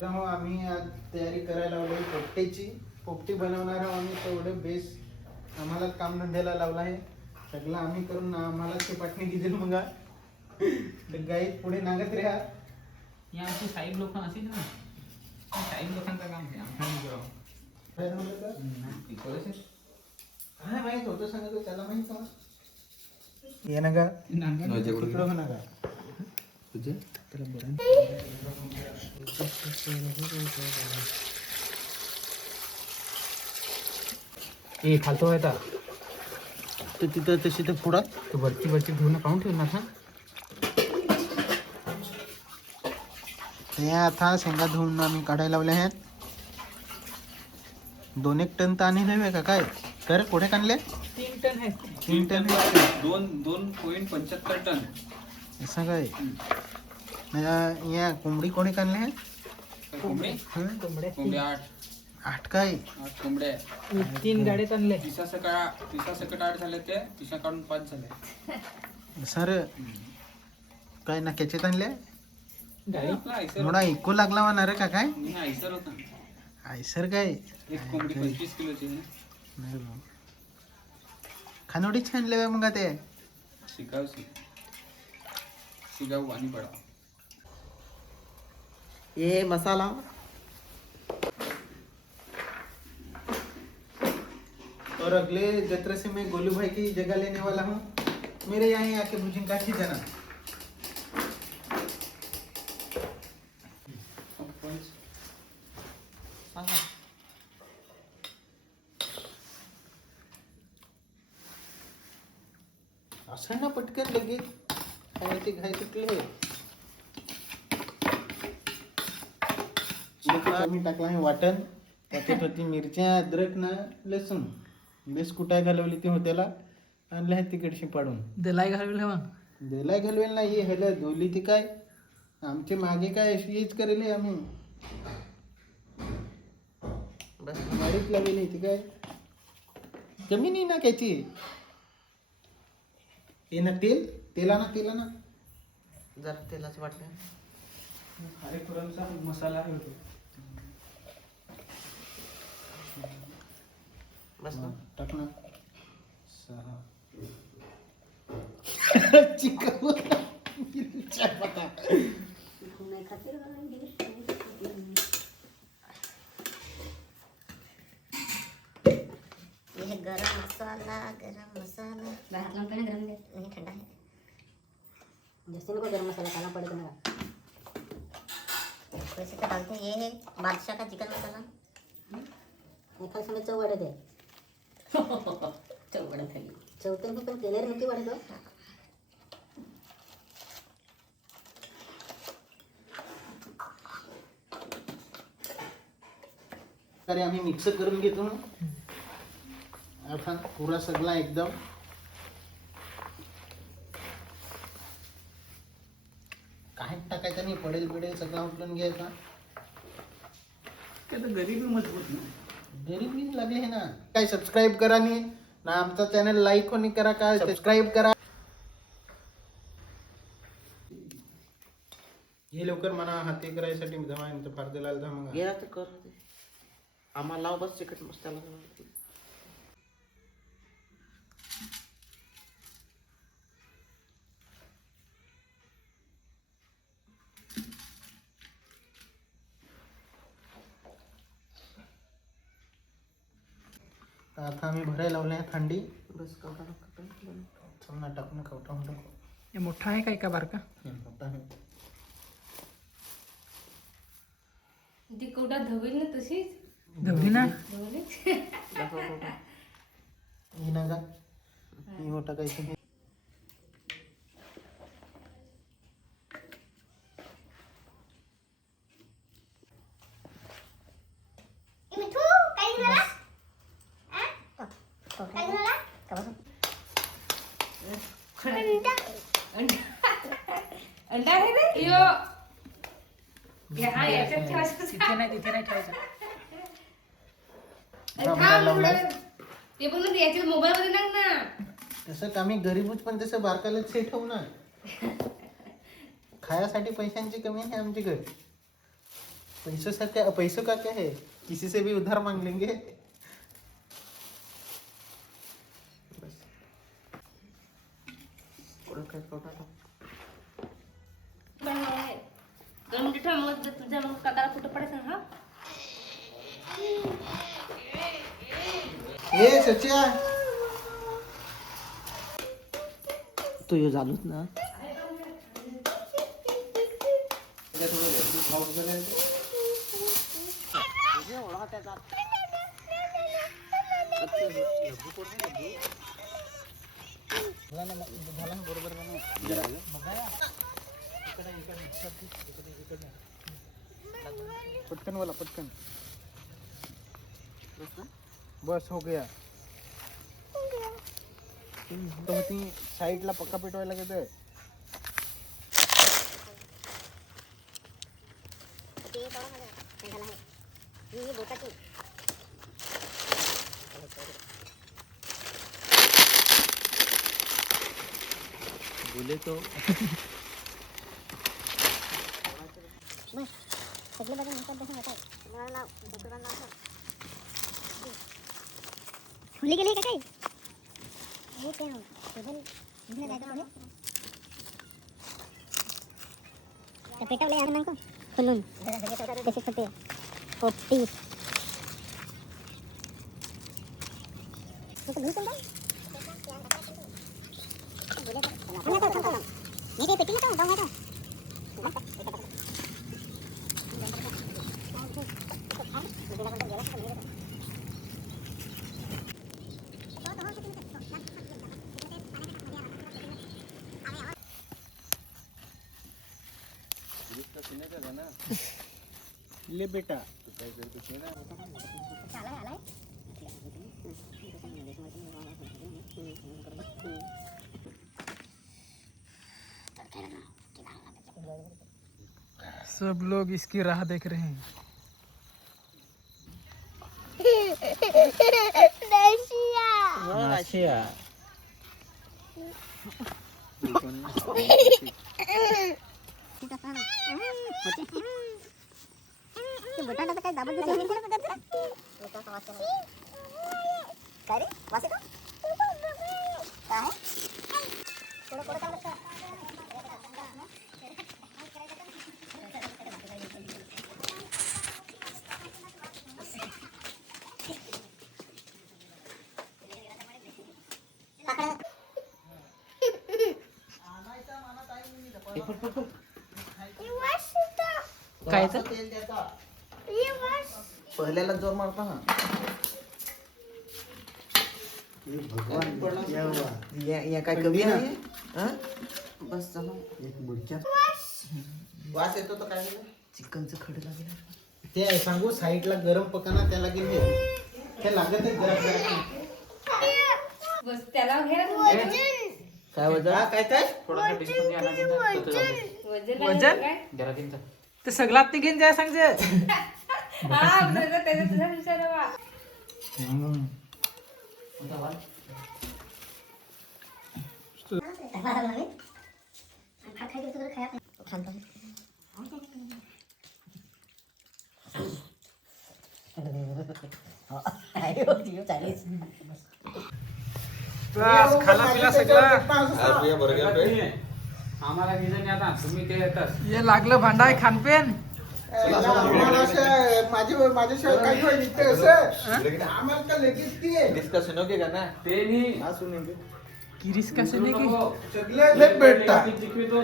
त्यामुळे आम्ही आज तयारी करायला लावली पोपटीची. पोपटी बनवणार आहोत आम्ही. तेवढं बेस आम्हाला कामधंद्याला लावला आहे. सगळं आम्ही करून आम्हाला ते पाटणी दिली. मग गाई पुढे नागत राहा. या आमची साहेब लोक असेल ना, साहेब लोकांचं काम आहे काय झालं का? काय माहित होतं सांगतो त्याला माहित का? ये ना का तिकडं हो ना का ए फालतू आहे तर ते तिथं तशी तर पुढं तू वरची धुवून पाहून ठेवणार हा. ते आता शेंगा धुवून आम्ही काढायला लावले आहेत. 2-1 टन तर आणि नव्हे का काय तर कुठे काढले? 3 टन आहे. 3 टन 2.75 टन. असं काय? या कोंबडी कोणी काढले आहेत? कोंबडे कोंबडे 8 काय? 8 कोंबड्या. 3 गाड्यात आणले. तिसा सकट 8 झाले ते, तिसा काढून 5 झाले. सर काय ना कॅचेत आणले? गाडी आपला आयसर थोडा इको लागला होणार का काय? नाही, आयसर होता. आयसर काय? एक कोंबडी 25 किलोची आहे. नाही भाऊ. खानोडीच आणले मग ते शिगाव आणि बडा. ये मसाला और अगले जत्रा से मैं गोलू भाई की जगह लेने वाला हूँ. मेरे यहाँ आके भुजिंग काठी देना. असं ना पटकन लगेच खायची घाई सुटली. आम्ही टाकला आहे वाटण. त्याच्यात होती मिरच्या, अद्रक ना लसूण. बेस कुटाय घालवली ती होत्याला आणल्या आहेत तिकडशी पाडून. दलाई घालवेल मग दिलाय घालवेल नाही ह्याला धुवली ती काय आमचे मागे काय अशीच करेल आम्ही. बस वाढीत लावली ती काय कमी नाही ना त्याची. हे ना तेला ना जरा तेलाच वाटलं. अरे पुरणचा मसाला होतो. बस ना टाक ना. 6 ये गरम मसाला बाहर लाऊन पण गरम नहीं ठंडा है. जैसे को गरम मसाला खाना पड़ेगा ना. वैसे तो डालते हैं. ये है बादशाह का चिकन मसाला. एका समय चव वाढत आहे. चव वाढत आहे. चवते मी पण तेलेर नक्की वाढतो. अरे आम्ही मिक्स करून घेतो आता पुरा सगळा एकदम. काय टाकायचं नाही पडेल सगळा उचलून घ्यायचा. ते तर गरीबी मजबूत ना. गरीबी लागले ना. काय सबस्क्राईब करा नी ना आमचा चॅनल लाईक कोणी करा. काय सबस्क्राईब करा. हे लवकर म्हणा हाती करायसाठी जमा फार दिला मग गेला तर कर आम्हाला लाव बस चिकट मसाला. आता आम्ही भरायला लावले आहे थंडी. बस कवटा समजा टाकून कवटा टाकू. हे मोठा आहे काय का बारका? मोठा आहे. ती कवडा धवेल ना तशीच धवली ना. ही ना का ही हो टाकायची. मिठू काय झालं? काय झालं? अंडा आहे रे यो. हा याच्यात ठेवायचं. तिथे नाही ठेवायचं. ते पण याच्यात मोबाईल मध्ये टाक ना. तसं आम्ही गरीबच पण तसं बारकाला सेट होऊ ना. खायासाठी पैशांची कमी आहे आमच्याकडे. पैसों का क्या है, किसी से भी उधार मांग लेंगे. पुढं काय कवटा टाक. दोन मिनिटं ठेव मग तुझ्या मग काकाला कुठं पडायचं हा. ए सच्या, तू यो झालोच ना. पटकन वाला पटकन. बस हो गया. तो होती साईडला पक्का पेटवायला लागत. बोले तो खुली गेली का काही पेटवले यार नको खुलून तसेच होते पोपटी. ले बेटा. सब लोग इसकी राह देख रहे हैं. नाशिया. बटाटा काय दाबत काय रे वासे काय काय पहिल्याला जोर मारता ना. या काय कमी आहे. बस चला. वास येतो तर काय चिकनचं खडे लागेल. ते सांगू साईडला गरम पकाना त्याला गेले ते लागत आहे जरा. बस त्याला घ्या काय वजन काय काय थोडासा डिस्काउंट द्या लागेल. वजन जरा तीनचा ते सगळ्यात ते घेऊन जाय सांगते. हा त्याचा तुझा विचार वा. खाला पिला सगळं आम्हाला घेणं नाही आता तुम्ही ते येतात. हे लागलं भांडाय खानपेन. माझ्याशिवाय काही होईल इथे असं आम्हाला का लगेच ते डिस्कशन होगे का ना. ते नाही हाँ सुनेंगे. किरीस कसं नको. सगळे भेटतात. शिकवितो